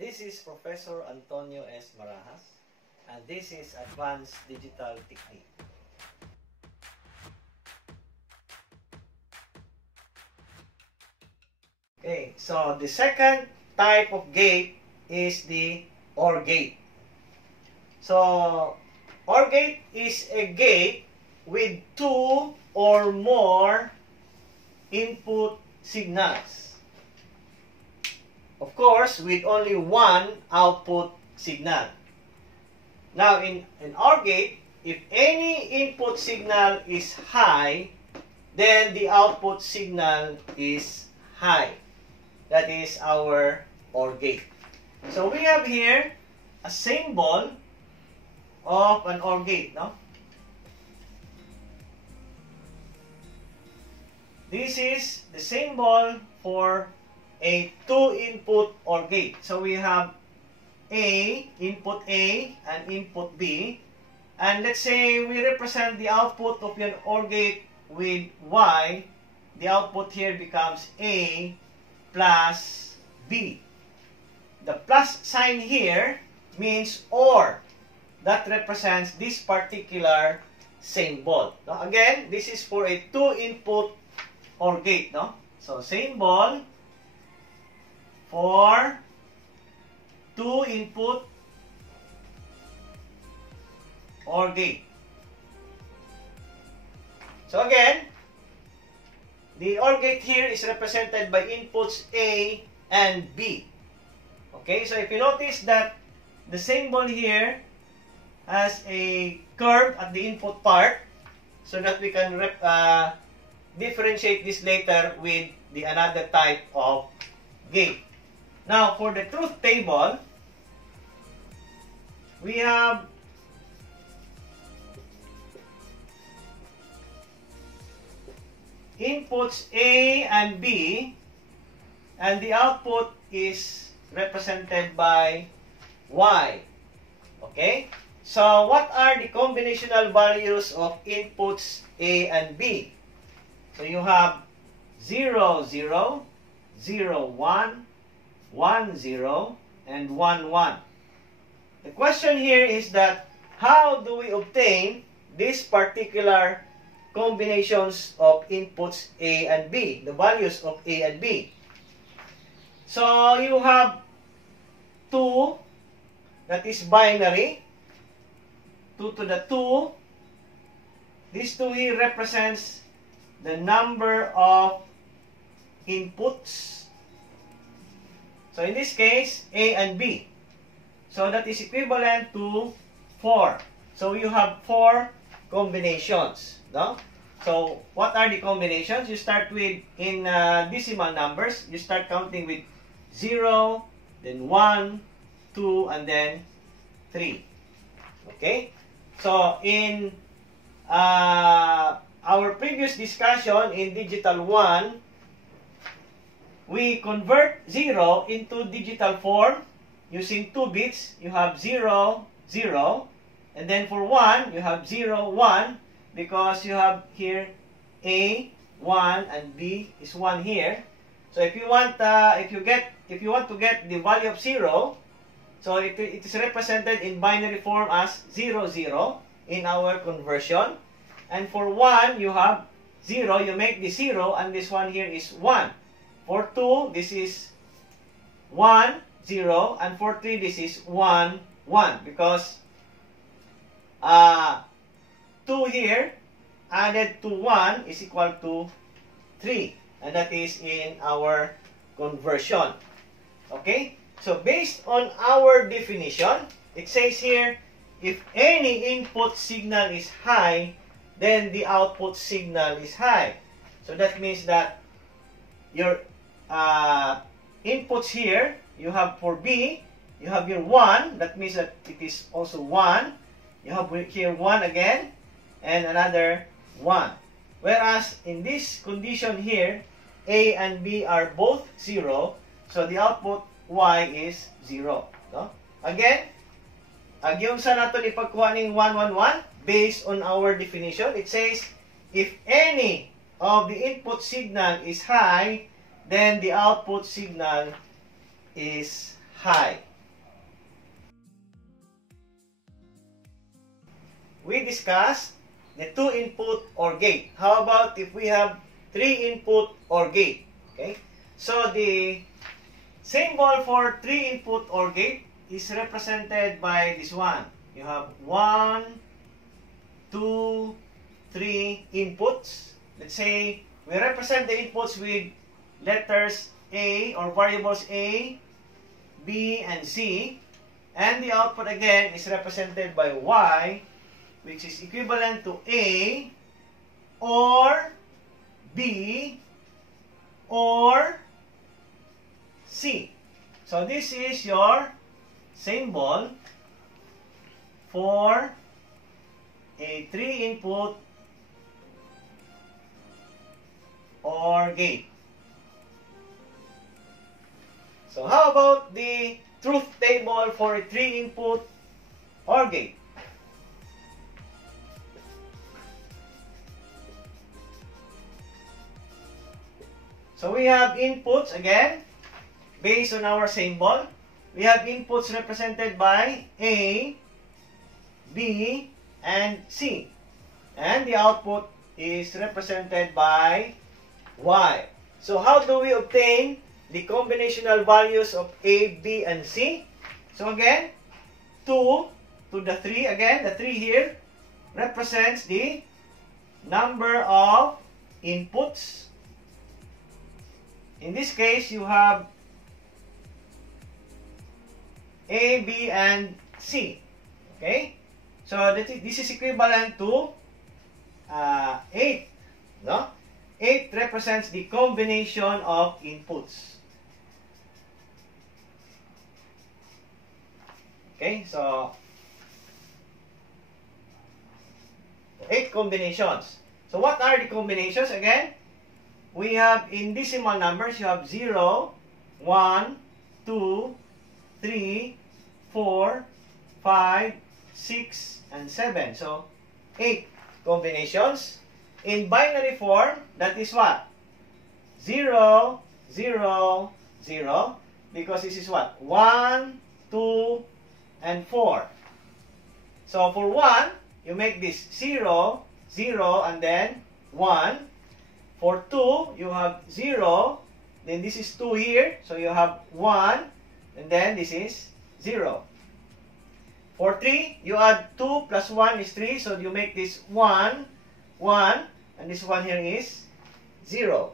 This is Professor Antonio S. Marajas, and this is Advanced Digital Technique. Okay, so the second type of gate is the OR gate. So, OR gate is a gate with two or more input signals. Of course, with only one output signal. Now, in OR gate, if any input signal is high, then the output signal is high. That is our OR gate. So, we have here a symbol of an OR gate, no? This is the symbol for a two-input OR gate. So we have input A and input B. And let's say we represent the output of an OR gate with Y. The output here becomes A plus B. The plus sign here means OR. That represents this particular symbol. Now, again, this is for a two-input OR gate, no? So, symbol for two-input OR gate. So, again, the OR gate here is represented by inputs A and B. Okay, so if you notice that the symbol here has a curve at the input part, so that we can differentiate this later with the another type of gate. Now, for the truth table, we have inputs A and B, and the output is represented by Y. Okay? So, what are the combinational values of inputs A and B? So, you have 0, 0, 0, 1, 1, 0, and 1, 1. The question here is that how do we obtain these particular combinations of inputs A and B, the values of A and B? So, you have 2, that is binary, 2 to the 2. This 2 here represents the number of inputs. So, in this case, A and B. So, that is equivalent to 4. So, you have 4 combinations. No? So, what are the combinations? You start with, in decimal numbers, you start counting with 0, then 1, 2, and then 3. Okay? So, in our previous discussion in Digital 1, we convert 0 into digital form using 2 bits. You have 0, 0. And then for 1, you have 0, 1. Because you have here A, 1, and B is 1 here. So if you want to get the value of 0, so it is represented in binary form as 0, 0 in our conversion. And for 1, you have 0, you make the 0, and this one here is 1. For 2, this is 1, 0, and for 3, this is 1, 1. Because 2 here added to 1 is equal to 3. And that is in our conversion. Okay? So, based on our definition, it says here, if any input signal is high, then the output signal is high. So, that means that your inputs here, you have for B, you have your 1. That means that it is also 1. You have here 1 again, and another 1. Whereas, in this condition here, A and B are both 0. So, the output Y is 0. No? Again, yung sa nato ni pagkuha ng 1, 1, 1, based on our definition, it says, if any of the input signal is high, then the output signal is high. we discussed the 2-input OR gate. How about if we have 3-input OR gate? Okay? So the symbol for 3-input OR gate is represented by this one. You have 1, 2, 3 inputs. Let's say we represent the inputs with letters A or variables A, B, and C. And the output again is represented by Y, which is equivalent to A or B or C. So this is your symbol for a 3-input OR gate. So how about the truth table for a 3-input OR gate? So we have inputs again, based on our symbol. We have inputs represented by A, B, and C. And the output is represented by Y. So how do we obtain the combinational values of A, B, and C? So again, 2 to the 3. Again, the 3 here represents the number of inputs. In this case, you have A, B, and C. Okay? So this is equivalent to 8. No? 8 represents the combination of inputs. Okay? So 8 combinations. So what are the combinations? Again, we have in decimal numbers, you have 0, 1, 2, 3, 4, 5, 6, and 7. So, 8 combinations. In binary form, that is what? 0, 0, 0. Because this is what? 1, 2, and 4. So, for 1, you make this 0, 0, and then 1. For 2, you have 0. Then this is 2 here. So, you have 1. And then this is 0. For 3, you add 2 plus 1 is 3. So, you make this 1, 1. And this one here is 0.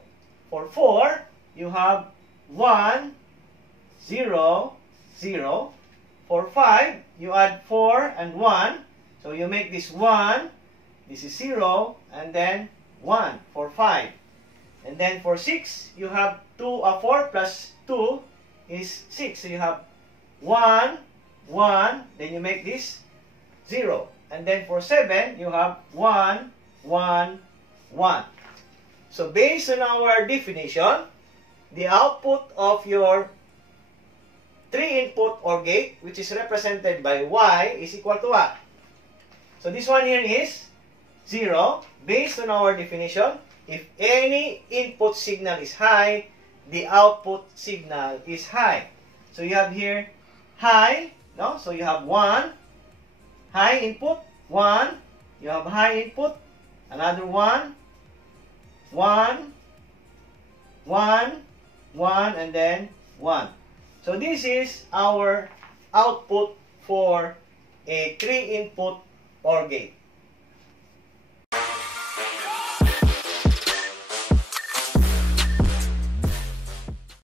For 4, you have 1, 0, 0. For 5, you add 4 and 1. So, you make this 1. This is 0. And then 1 for 5. And then for 6, you have 4 plus 2 is 6. So, you have 1, 1, then you make this 0. And then for 7, you have 1, 1, 1. So based on our definition, the output of your 3-input OR gate, which is represented by Y, is equal to what? So this one here is 0. Based on our definition, if any input signal is high, the output signal is high. So you have here high, no? So you have 1, high input, 1. You have high input, another 1, 1, 1, 1, and then 1. So this is our output for a 3-input OR gate.